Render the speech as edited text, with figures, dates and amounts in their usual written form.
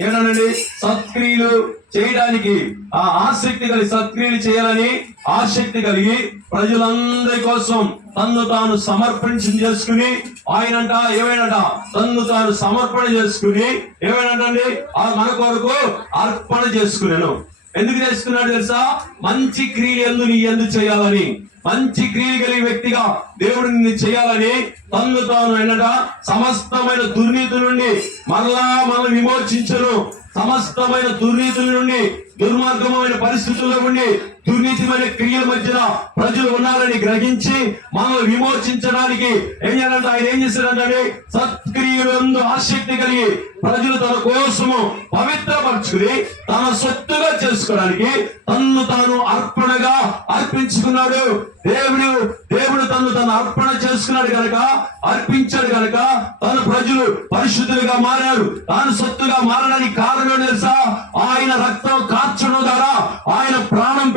ఏమన్నానండి? సత్క్రియలు చేయడానికి ఆసక్తి కలిగి, సత్క్రియలు చేయాలని ఆసక్తి కలిగి ప్రజలందరి కోసం తన్ను తాను చేసుకుని ఆయనంట ఏమైనాట తన్ను తాను సమర్పణ చేసుకుని ఏమైనాటండి మన కొరకు అర్పణ చేసుకున్నాను. ఎందుకు చేసుకున్నాడు తెలుసా? మంచి క్రియలు నీ యందు చేయాలని, మంచి క్రియలు కలిగే వ్యక్తిగా దేవుడు నిన్ను చేయాలని తన్ను తాను అయినట సమస్తమైన దుర్నీతి నుండి మనల్ని విమోచించను. సమస్తమైన దుర్నీతుల నుండి, దుర్మార్గమైన పరిస్థితుల్లో ఉండి, దుర్నీతిమైన క్రియల మధ్యన ప్రజలు ఉన్నారని గ్రహించి మనల్ని విమోచించడానికి ఏం చేయాలంటే ఆయన ఏం చేశాడంటే సత్క్రియలందు ఆసక్తి కలిగి ప్రజలు తన కోసము పవిత్రపరచుకుని తన సొత్తుగా చేసుకోవడానికి తన్ను తాను అర్పణగా అర్పించుకున్నాడు. దేవుడు తను అర్పణ చేసుకున్నాడు కనుక, అర్పించాడు కనుక తన ప్రజలు పరిశుద్ధులుగా మారారు. తాను సొత్తుగా మారడానికి కారణం తెలుసా? ఆయన రక్తం కార్చడం ద్వారా, ఆయన ప్రాణం